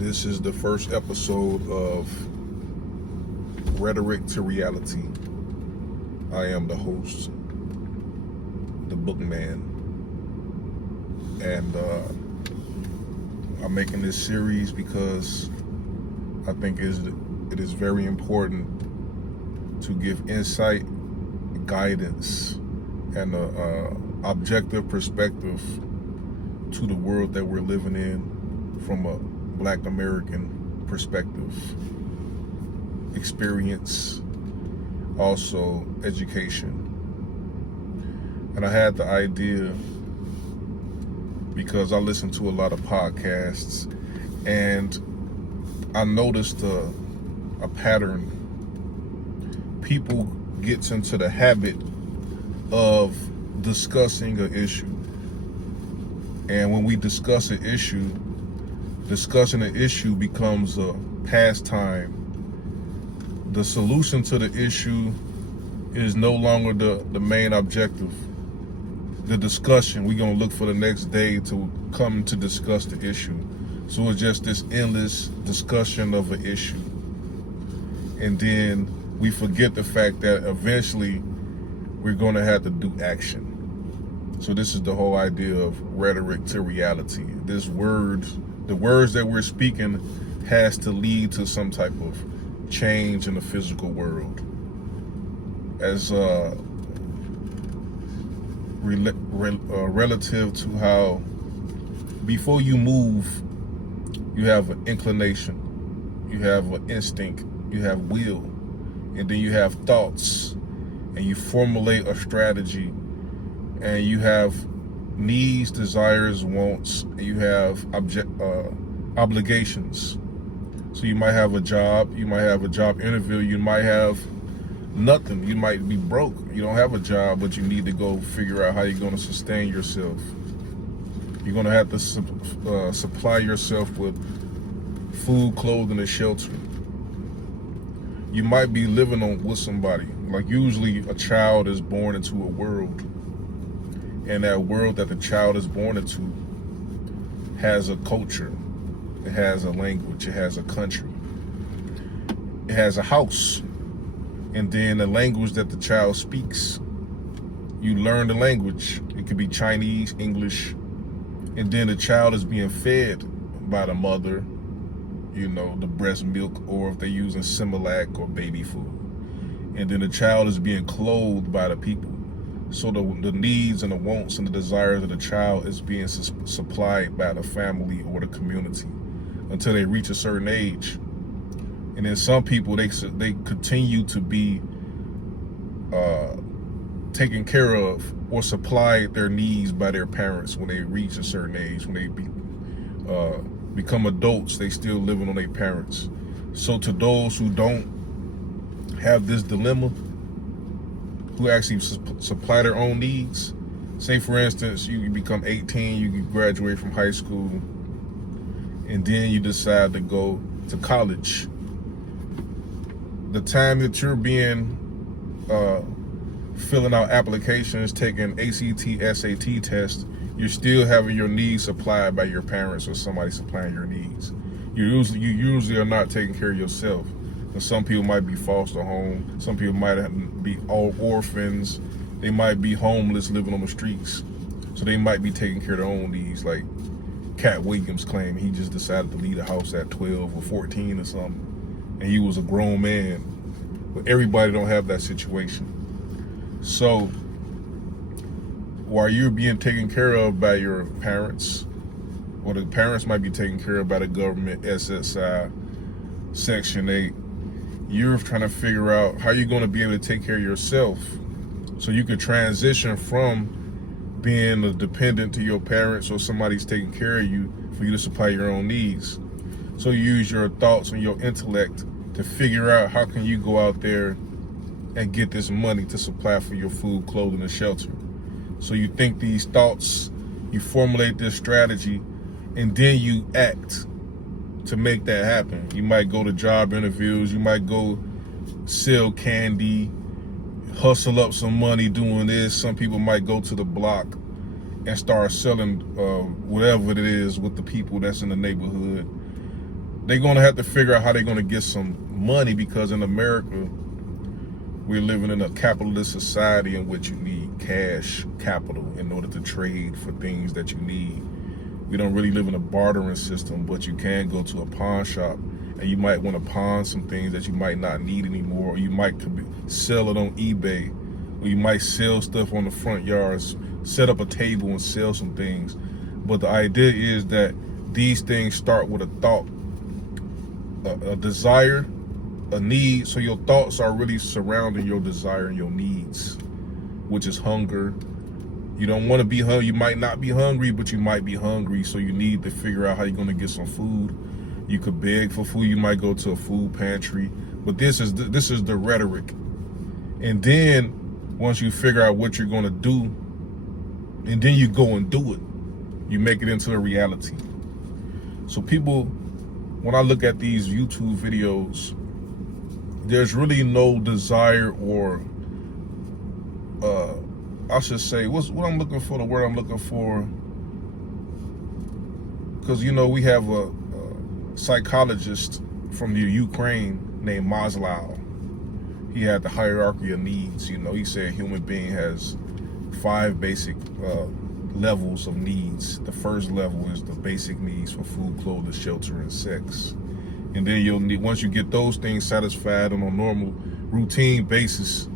This is the first episode of Rhetoric to Reality. I am the host, the bookman, and I'm making this series because I think it is very important to give insight, guidance, and an objective perspective to the world that we're living in from a Black American perspective, experience, also education. And I had the idea because I listen to a lot of podcasts, and I noticed a pattern. People gets into the habit of discussing an issue. And when we discuss an issue, discussing an issue becomes a pastime. The solution to the issue is no longer the main objective. The discussion, we're going to look for the next day to come to discuss the issue. So it's just this endless discussion of an issue. And then we forget the fact that eventually we're going to have to do action. So this is the whole idea of rhetoric to reality. The words that we're speaking has to lead to some type of change in the physical world. As relative to how before you move, you have an inclination, you have an instinct, you have will, and then you have thoughts, and you formulate a strategy, and you have needs, desires, wants, and you have obligations. So you might have a job, you might have a job interview, you might have nothing, you might be broke, you don't have a job, but you need to go figure out how you're going to sustain yourself. You're going to have to supply yourself with food, clothing, and shelter. You might be living with somebody. Like usually a child is born into a world, and that world that the child is born into has a culture, it has a language, it has a country, it has a house, and then the language that the child speaks. You learn the language. It could be Chinese, English, and then the child is being fed by the mother, the breast milk, or if they're using Similac or baby food. And then the child is being clothed by the people. So the needs and the wants and the desires of the child is being supplied by the family or the community until they reach a certain age. And then some people, they continue to be taken care of or supplied their needs by their parents when they reach a certain age. When they become adults, they still living on their parents. So to those who don't have this dilemma, who actually supply their own needs, say for instance, you become 18, you graduate from high school, and then you decide to go to college. The time that you're being filling out applications, taking ACT, SAT tests, you're still having your needs supplied by your parents or somebody supplying your needs. You usually are not taking care of yourself. And some people might be foster home. Some people might be all orphans. They might be homeless, living on the streets. So they might be taking care of their own needs. Like Cat Williams claimed he just decided to leave the house at 12 or 14 or something, and he was a grown man. But everybody don't have that situation. So while you're being taken care of by your parents, or the parents might be taken care of by the government, SSI, Section 8, you're trying to figure out how you're going to be able to take care of yourself so you can transition from being a dependent to your parents or somebody's taking care of you for you to supply your own needs. So you use your thoughts and your intellect to figure out how can you go out there and get this money to supply for your food, clothing, and shelter. So you think these thoughts, you formulate this strategy, and then you act to make that happen. You might go to job interviews, you might go sell candy, hustle up some money doing this. Some people might go to the block and start selling whatever it is with the people that's in the neighborhood. they're going to have to figure out how they're going to get some money, because in America, we're living in a capitalist society in which you need cash capital in order to trade for things that you need. We don't really live in a bartering system, but you can go to a pawn shop and you might want to pawn some things that you might not need anymore, or you might sell it on eBay, or you might sell stuff on the front yards, set up a table and sell some things. But the idea is that these things start with a thought, a desire, a need. So your thoughts are really surrounding your desire and your needs, which is hunger. You don't want to be hungry. You might not be hungry, but you might be hungry. So you need to figure out how you're going to get some food. You could beg for food. You might go to a food pantry. But this is the rhetoric. And then once you figure out what you're going to do, and then you go and do it, you make it into a reality. So people, when I look at these YouTube videos, there's really no desire, or I should say, what I'm looking for, the word I'm looking for, because we have a psychologist from the Ukraine named Maslow. He had the hierarchy of needs. He said human being has 5 basic levels of needs. The first level is the basic needs for food, clothing, shelter, and sex. And then you'll need, once you get those things satisfied on a normal routine basis,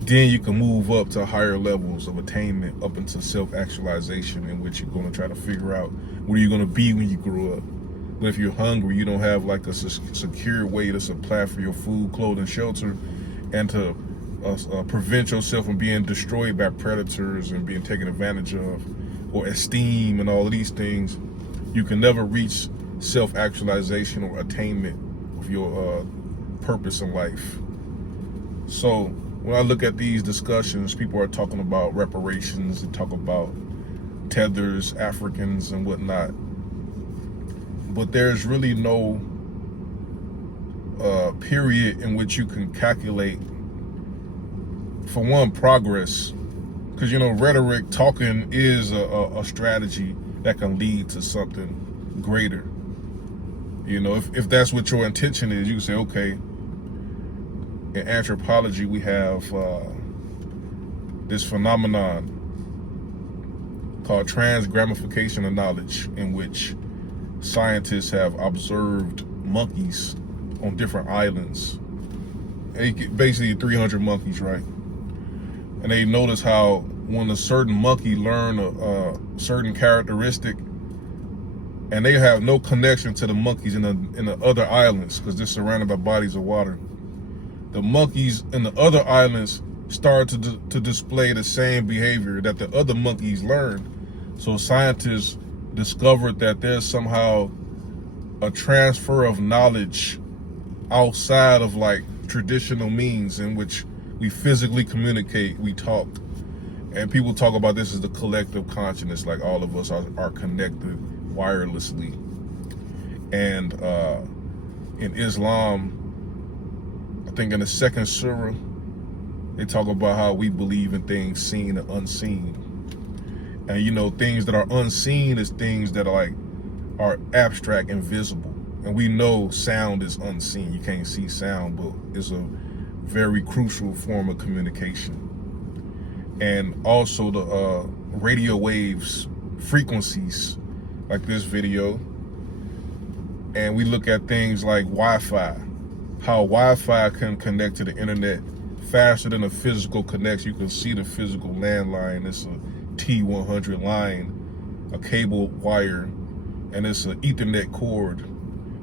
then you can move up to higher levels of attainment, up into self-actualization, in which you're going to try to figure out what you're going to be when you grow up. But if you're hungry, you don't have like a secure way to supply for your food, clothing, shelter, and to prevent yourself from being destroyed by predators and being taken advantage of, or esteem and all of these things, you can never reach self-actualization or attainment of your purpose in life. So when I look at these discussions, people are talking about reparations, they talk about tethers, Africans, and whatnot. But there's really no period in which you can calculate, for one, progress. Because, rhetoric, talking is a strategy that can lead to something greater. If that's what your intention is, you can say, okay, in anthropology, we have this phenomenon called transgramification of knowledge, in which scientists have observed monkeys on different islands. Basically 300 monkeys, right? And they notice how when a certain monkey learn a certain characteristic, and they have no connection to the monkeys in the other islands because they're surrounded by bodies of water, the monkeys in the other islands start to display the same behavior that the other monkeys learned. So scientists discovered that there's somehow a transfer of knowledge outside of like traditional means in which we physically communicate, we talk. And people talk about this as the collective consciousness, like all of us are connected wirelessly. And in Islam, I think in the second surah, they talk about how we believe in things seen and unseen. And things that are unseen is things that are abstract and visible. And we know sound is unseen. You can't see sound, but it's a very crucial form of communication. And also the radio waves, frequencies, like this video. And we look at things like Wi-Fi, how Wi-Fi can connect to the internet faster than a physical connection. You can see the physical landline. It's a T100 line, a cable wire, and it's an Ethernet cord.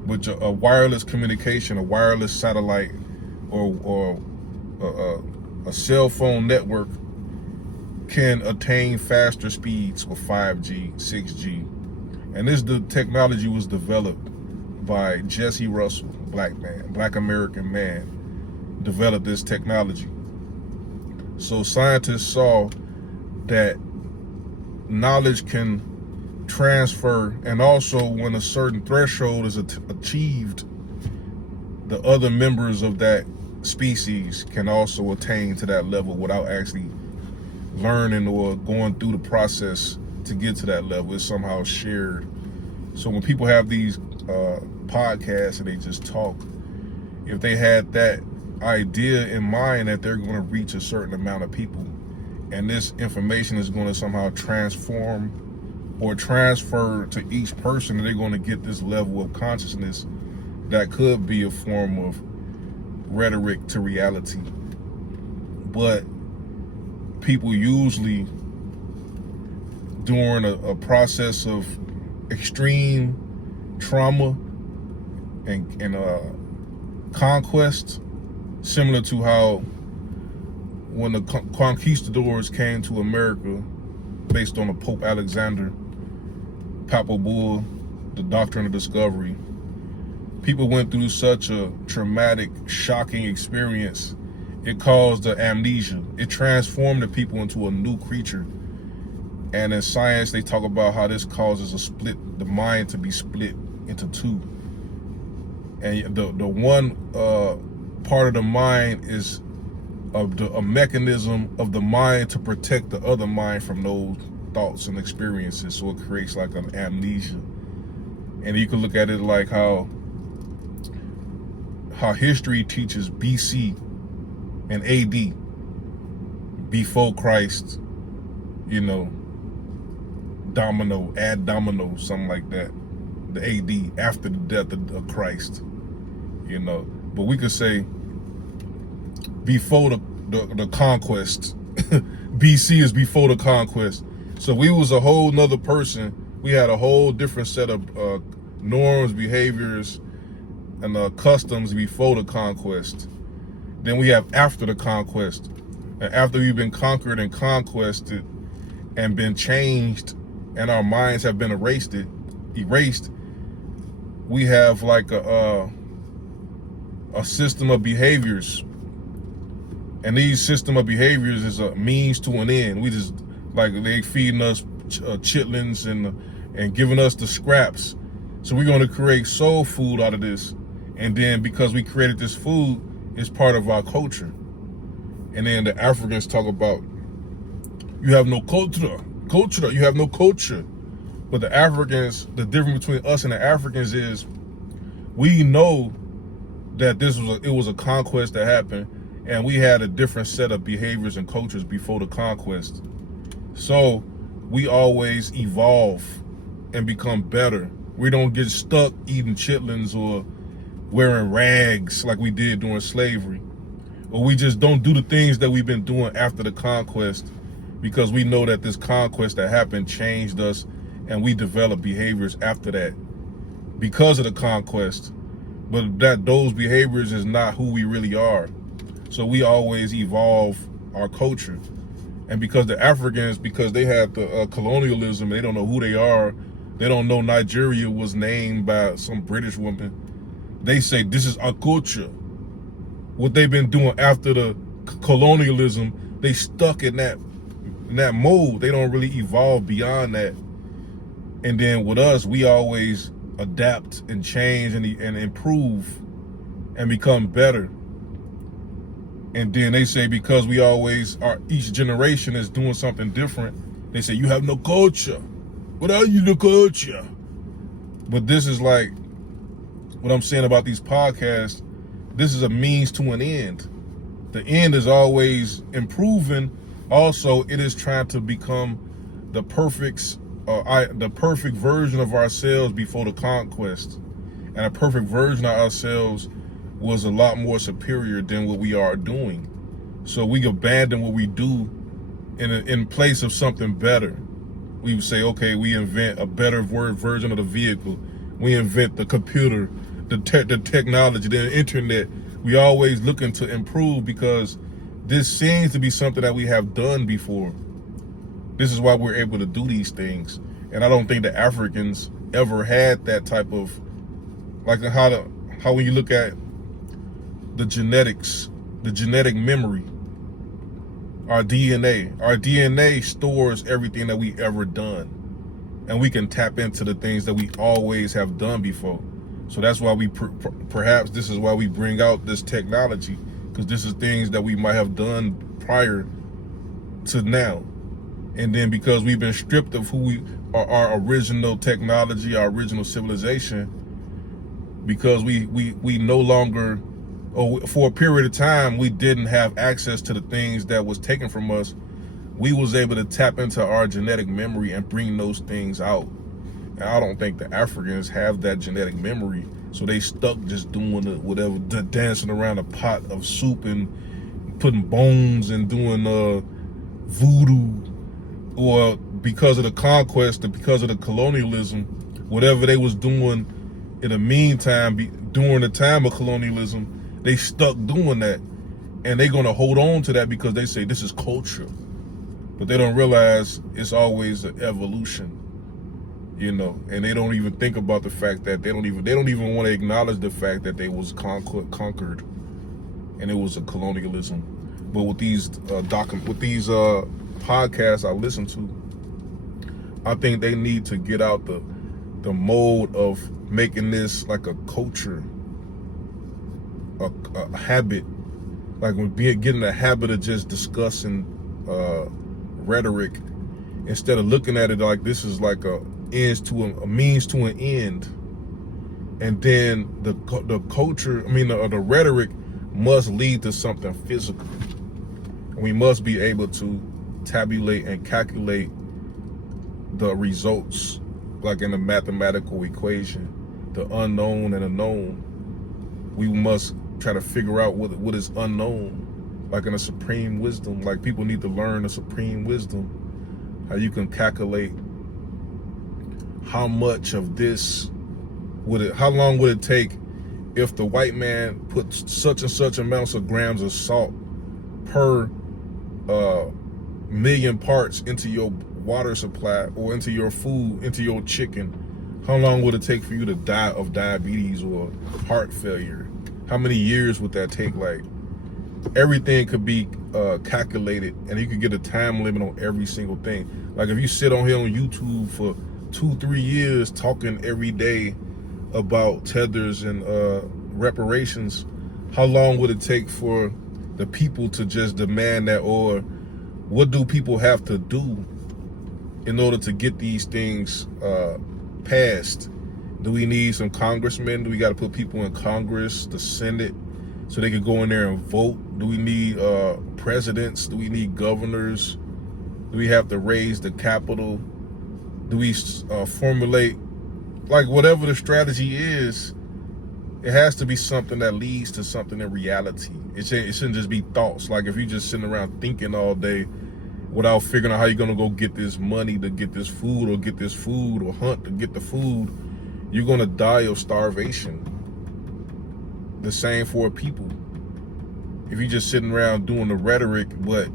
But a wireless communication, a wireless satellite, or a cell phone network can attain faster speeds with 5G, 6G. And the technology was developed by Jesse Russell, black American man, developed this technology. So scientists saw that knowledge can transfer, and also when a certain threshold is achieved, the other members of that species can also attain to that level without actually learning or going through the process to get to that level. It's somehow shared. So when people have these podcasts and they just talk, if they had that idea in mind that they're going to reach a certain amount of people, and this information is going to somehow transform or transfer to each person, and they're going to get this level of consciousness, that could be a form of rhetoric to reality. But people usually, during a process of extreme trauma and conquest, similar to how when the conquistadors came to America based on the Pope Alexander, Papal Bull, the Doctrine of Discovery, people went through such a traumatic, shocking experience. It caused the amnesia. It transformed the people into a new creature. And in science, they talk about how this causes the mind to be split into two. And the one part of the mind is a mechanism of the mind to protect the other mind from those thoughts and experiences. So it creates like an amnesia. And you can look at it like how history teaches BC and AD, before Christ, add domino, something like that. The AD, after the death of Christ, But we could say before the conquest. BC is before the conquest. So we was a whole nother person. We had a whole different set of norms, behaviors, and customs before the conquest. Then we have after the conquest. And after we've been conquered and conquested and been changed, and our minds have been erased, we have like a system of behaviors. And these system of behaviors is a means to an end. We just, like, they feeding us chitlins and giving us the scraps. So we're going to create soul food out of this. And then because we created this food, it's part of our culture. And then the Africans talk about, you have no culture, you have no culture. But the Africans, the difference between us and the Africans is, we know that it was a conquest that happened, and we had a different set of behaviors and cultures before the conquest. So we always evolve and become better. We don't get stuck eating chitlins or wearing rags like we did during slavery. Or we just don't do the things that we've been doing after the conquest, because we know that this conquest that happened changed us, and we develop behaviors after that because of the conquest. But those behaviors is not who we really are. So we always evolve our culture. And because the Africans, because they have the colonialism, they don't know who they are. They don't know Nigeria was named by some British woman. They say this is our culture. What they've been doing after the colonialism, they stuck in that mold. They don't really evolve beyond that. And then with us, we always adapt and change and improve and become better. And then they say, because we always are, each generation is doing something different, they say, you have no culture. What are you, no culture? But this is like what I'm saying about these podcasts. This is a means to an end. The end is always improving. Also, it is trying to become the perfect version of ourselves before the conquest. And a perfect version of ourselves was a lot more superior than what we are doing. So we abandon what we do in place of something better. We would say, okay, we invent a better version of the vehicle. We invent the computer, the technology, the internet. We always looking to improve, because this seems to be something that we have done before. This is why we're able to do these things. And I don't think the Africans ever had that type of, like how when you look at the genetics, the genetic memory, our DNA stores everything that we ever done. And we can tap into the things that we always have done before. So that's why we, perhaps this is why we bring out this technology, because this is things that we might have done prior to now. And then because we've been stripped of who our original technology, our original civilization, because we no longer, or for a period of time, we didn't have access to the things that was taken from us. We was able to tap into our genetic memory and bring those things out. And I don't think the Africans have that genetic memory, so they stuck just doing the dancing around a pot of soup and putting bones and doing voodoo, or because of the conquest and because of the colonialism, whatever they was doing in the meantime, during the time of colonialism, they stuck doing that. And they're going to hold on to that because they say this is culture. But they don't realize it's always an evolution, you know, and they don't even think about the fact that they don't even want to acknowledge the fact that they was conquered and it was a colonialism. But with these podcasts I listen to, I think they need to get out the mode of making this like a culture, a habit, like getting a habit of just discussing rhetoric, instead of looking at it like this is like a means to an end. And then the culture, the rhetoric must lead to something physical. We must be able to tabulate and calculate the results, like in a mathematical equation, the unknown and the known. We must try to figure out what is unknown, like in a supreme wisdom. Like, people need to learn the supreme wisdom, how you can calculate how much of this how long would it take if the white man puts such and such amounts of grams of salt per million parts into your water supply, or into your food, into your chicken. How long would it take for you to die of diabetes or heart failure? How many years would that take? Like, everything could be calculated, and you could get a time limit on every single thing. Like, if you sit on here on YouTube for 2-3 years talking every day about tethers and reparations, how long would it take for the people to just demand that? Or what do people have to do in order to get these things passed? Do we need some congressmen? Do we got to put people in Congress, the Senate, so they can go in there and vote? Do we need presidents? Do we need governors? Do we have to raise the capital? Do we formulate, like, whatever the strategy is, it has to be something that leads to something in reality. It shouldn't just be thoughts. Like, if you're just sitting around thinking all day without figuring out how you're going to go get this money to get this food, or get this food, or hunt to get the food, you're going to die of starvation. The same for people. If you're just sitting around doing the rhetoric, but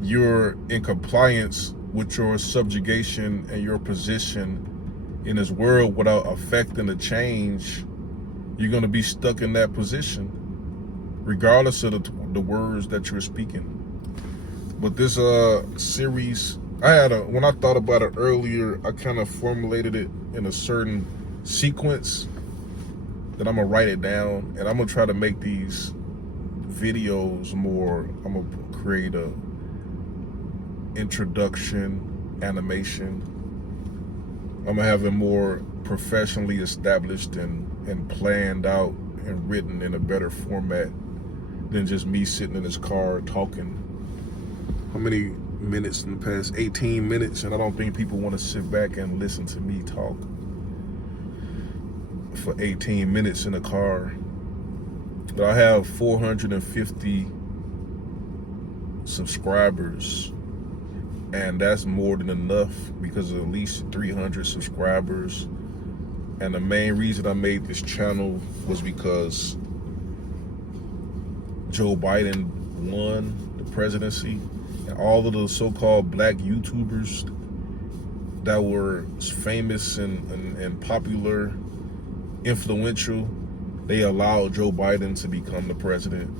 you're in compliance with your subjugation and your position in this world without affecting the change, you're going to be stuck in that position, regardless of the words that you're speaking. But this series, when I thought about it earlier, I kind of formulated it in a certain sequence that I'm gonna write it down, and I'm gonna try to make these videos more. I'm gonna create a introduction animation. I'm gonna have it more professionally established and planned out and written in a better format than just me sitting in this car talking. How many minutes in the past? 18 minutes, and I don't think people want to sit back and listen to me talk for 18 minutes in a car. But I have 450 subscribers, and that's more than enough because of at least 300 subscribers. And the main reason I made this channel was because Joe Biden won the presidency, and all of the so-called black YouTubers that were famous and popular, influential, they allowed Joe Biden to become the president.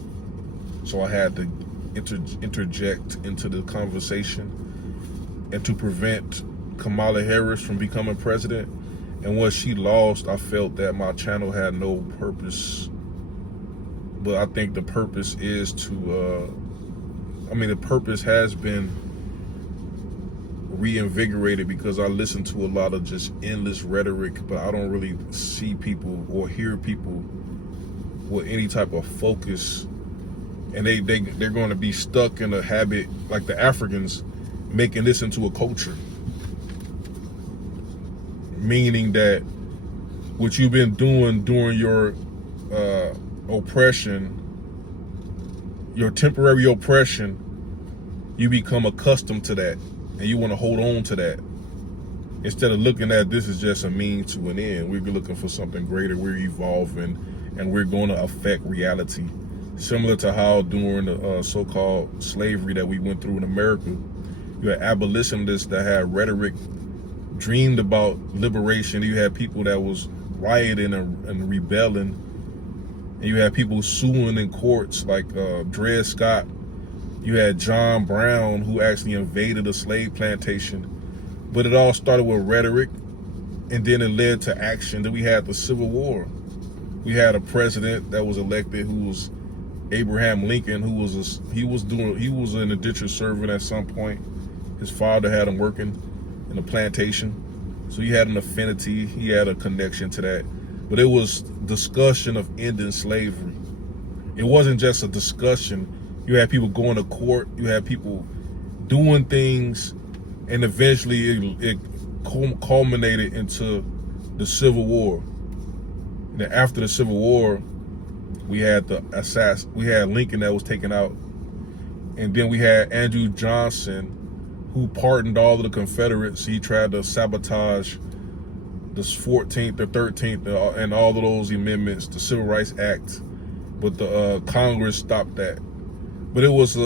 So I had to interject into the conversation and to prevent Kamala Harris from becoming president. And once she lost, I felt that my channel had no purpose. But I think the purpose is to, the purpose has been reinvigorated because I listen to a lot of just endless rhetoric, but I don't really see people or hear people with any type of focus, and they're going to be stuck in a habit like the Africans, making this into a culture, meaning that what you've been doing during your oppression, your temporary oppression, you become accustomed to that, and you want to hold on to that instead of looking at this as just a means to an end. We're looking for something greater. We're evolving, and we're going to affect reality, similar to how during the so-called slavery that we went through in America, you had abolitionists that had rhetoric, dreamed about liberation. You had people that was rioting and rebelling, and you had people suing in courts like Dred Scott. You had John Brown, who actually invaded a slave plantation. But it all started with rhetoric, and then it led to action. Then we had the Civil War. We had a president that was elected who was Abraham Lincoln, who was he was an indentured servant at some point. His father had him working in a plantation, so he had an affinity, he had a connection to that. But it was discussion of ending slavery. It wasn't just a discussion. You had people going to court, you had people doing things, and eventually it culminated into the Civil War. And then after the Civil War, we had we had Lincoln that was taken out, and then we had Andrew Johnson, who pardoned all of the Confederates. He tried to sabotage the 14th or 13th and all of those amendments, the Civil Rights Act, but the Congress stopped that. But it was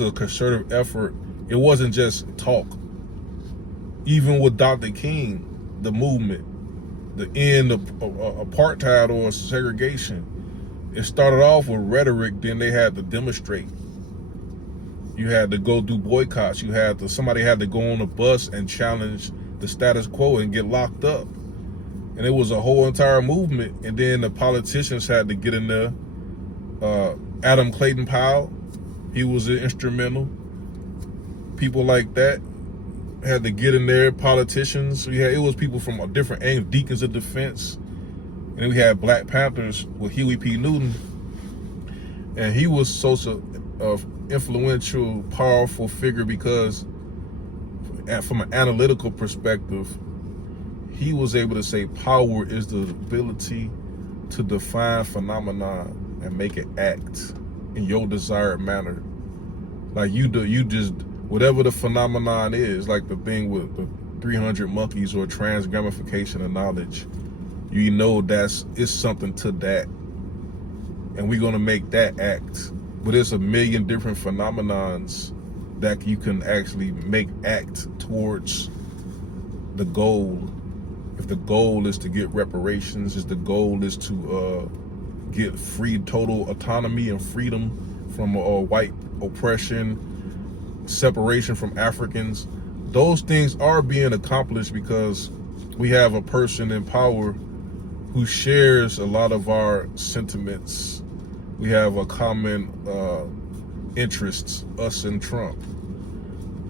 a concerted effort. It wasn't just talk. Even with Dr. King, the movement, the end of apartheid or segregation, it started off with rhetoric. Then they had to demonstrate. You had to go do boycotts. Somebody had to go on a bus and challenge the status quo and get locked up. And it was a whole entire movement. And then the politicians had to get in there. Adam Clayton Powell, he was instrumental. People like that had to get in there. Politicians. It was people from different angles. Deacons of Defense. And then we had Black Panthers with Huey P. Newton. And he was such a influential, powerful figure because from an analytical perspective, he was able to say power is the ability to define phenomenon and make it act in your desired manner. Like you just, whatever the phenomenon is, like the thing with the 300 monkeys or transgramification of knowledge, you know it's something to that. And we're gonna make that act. But there's a million different phenomenons that you can actually make act towards the goal. If the goal is to get reparations, if the goal is to get free, total autonomy and freedom from white oppression, separation from Africans, those things are being accomplished because we have a person in power who shares a lot of our sentiments. We have a common interests, us and Trump.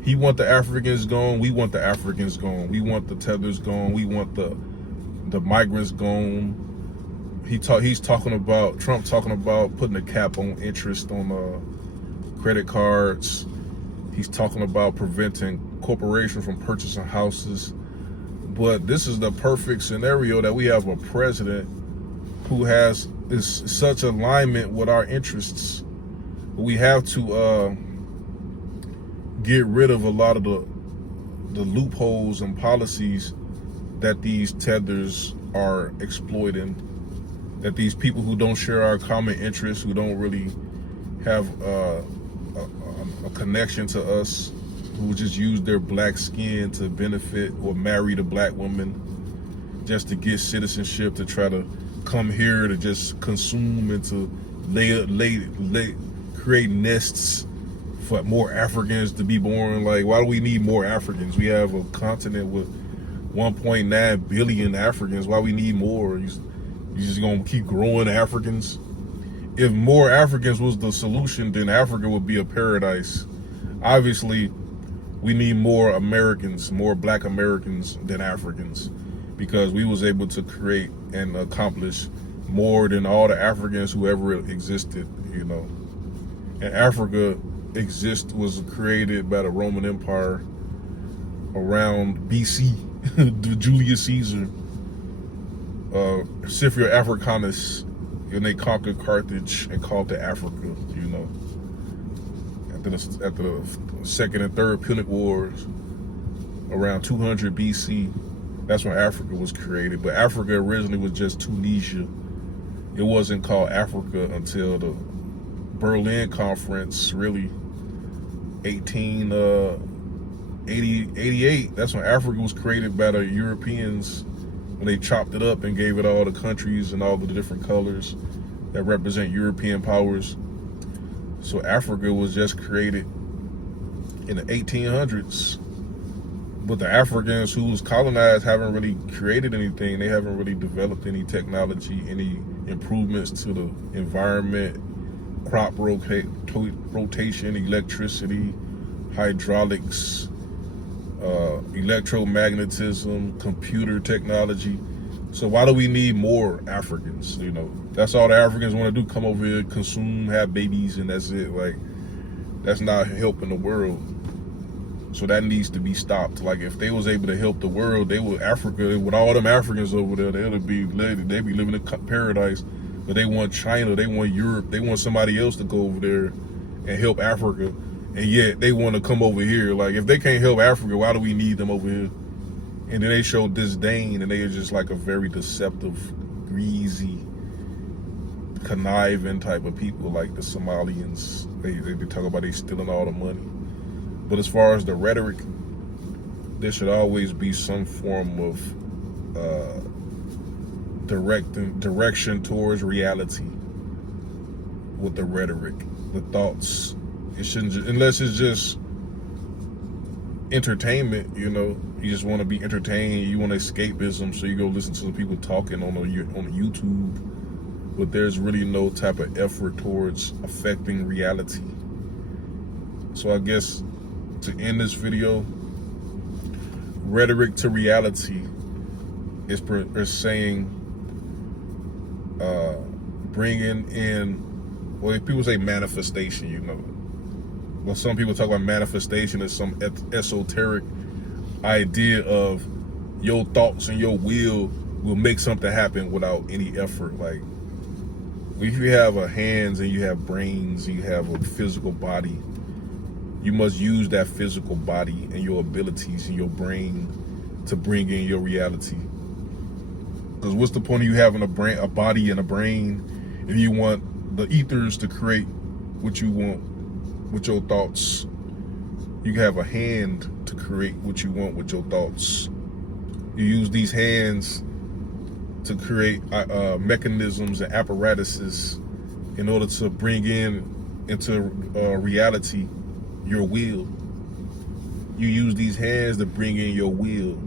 He want the Africans gone. We want the Africans gone. We want the tethers gone. We want the migrants gone. Trump talking about putting a cap on interest on credit cards. He's talking about preventing corporations from purchasing houses. But this is the perfect scenario that we have a president who is such alignment with our interests. We have to get rid of a lot of the loopholes and policies that these tethers are exploiting, that these people who don't share our common interests, who don't really have a connection to us, who just use their black skin to benefit or marry the black woman just to get citizenship, to try to come here to just consume and to create nests for more Africans to be born. Like, why do we need more Africans? We have a continent with 1.9 billion Africans. Why we need more? You just gonna keep growing Africans? If more Africans was the solution, then Africa would be a paradise. Obviously, we need more Americans, more black Americans than Africans, because we was able to create and accomplish more than all the Africans who ever existed, you know. And Africa was created by the Roman Empire around BC, Julius Caesar, Scipio Africanus, and they conquered Carthage and called it Africa, you know. After the Second and Third Punic Wars, around 200 BC, that's when Africa was created. But Africa originally was just Tunisia. It wasn't called Africa until the Berlin Conference, really, 1888. That's when Africa was created by the Europeans, when they chopped it up and gave it all the countries and all the different colors that represent European powers. So Africa was just created in the 1800s. But the Africans who was colonized haven't really created anything. They haven't really developed any technology, any improvements to the environment, crop rotation, electricity, hydraulics, electromagnetism, computer technology. So why do we need more Africans? You know, that's all the Africans want to do: come over here, consume, have babies, and that's it. Like, that's not helping the world. So that needs to be stopped. Like, if they was able to help the world, they would, Africa, with all them Africans over there, they'd be living in paradise. But they want China, they want Europe, they want somebody else to go over there and help Africa. And yet they want to come over here. Like, if they can't help Africa, why do we need them over here? And then they show disdain, and they are just like a very deceptive, greasy, conniving type of people, like the Somalians. They talk about they stealing all the money. But as far as the rhetoric, there should always be some form of direction towards reality with the rhetoric, the thoughts. It shouldn't, unless it's just entertainment, you know. You just want to be entertained, you want escapism, so you go listen to the people talking on YouTube. But there's really no type of effort towards affecting reality. So I guess to end this video, rhetoric to reality is saying, bringing in, well, if people say manifestation, you know. Well, some people talk about manifestation as some esoteric idea of your thoughts and your will make something happen without any effort. Like, if you have a hands and you have brains, you have a physical body, you must use that physical body and your abilities and your brain to bring in your reality. Because what's the point of you having a body and a brain if you want the ethers to create what you want with your thoughts? You have a hand to create what you want with your thoughts. You use these hands to create mechanisms and apparatuses in order to bring into reality your will. You use these hands to bring in your will.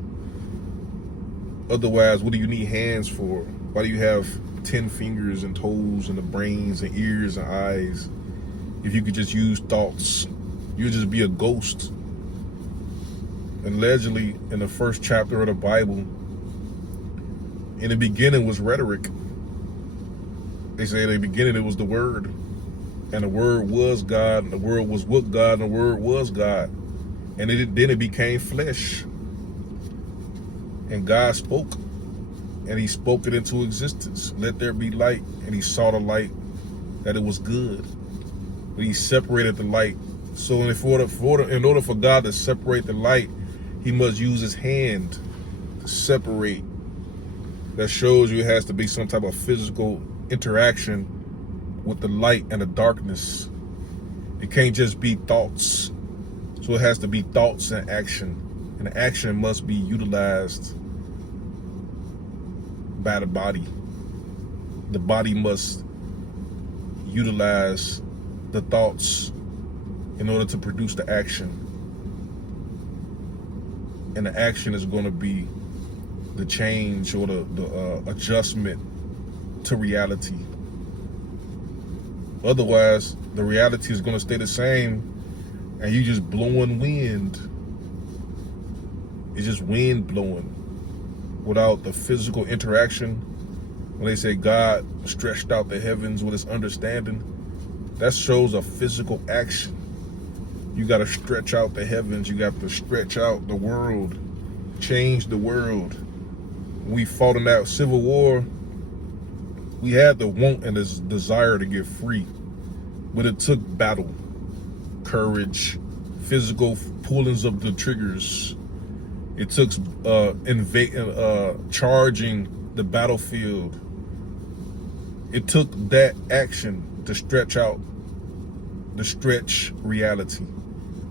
Otherwise, what do you need hands for? Why do you have 10 fingers and toes and the brains and ears and eyes? If you could just use thoughts, you'd just be a ghost. And allegedly, in the first chapter of the Bible, in the beginning was rhetoric. They say in the beginning it was the Word, and the Word was God, and the Word was with God, and the Word was God. And then it became flesh. And God spoke, and he spoke it into existence. Let there be light, and he saw the light, that it was good. But he separated the light. So in order for God to separate the light, he must use his hand to separate. That shows you it has to be some type of physical interaction with the light and the darkness. It can't just be thoughts. So it has to be thoughts and action. And the action must be utilized by the body. The body must utilize the thoughts in order to produce the action. And the action is going to be the change or the adjustment to reality. Otherwise, the reality is going to stay the same, and you just blowing wind. It's just wind blowing without the physical interaction. When they say God stretched out the heavens with his understanding, that shows a physical action. You got to stretch out the heavens. You got to stretch out the world, change the world. We fought in that civil war. We had the want and this desire to get free, but it took battle, courage, physical pullings of the triggers. It took charging the battlefield. It took that action to stretch reality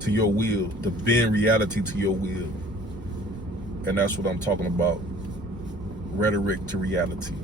to your will, to bend reality to your will. And that's what I'm talking about. Rhetoric to reality.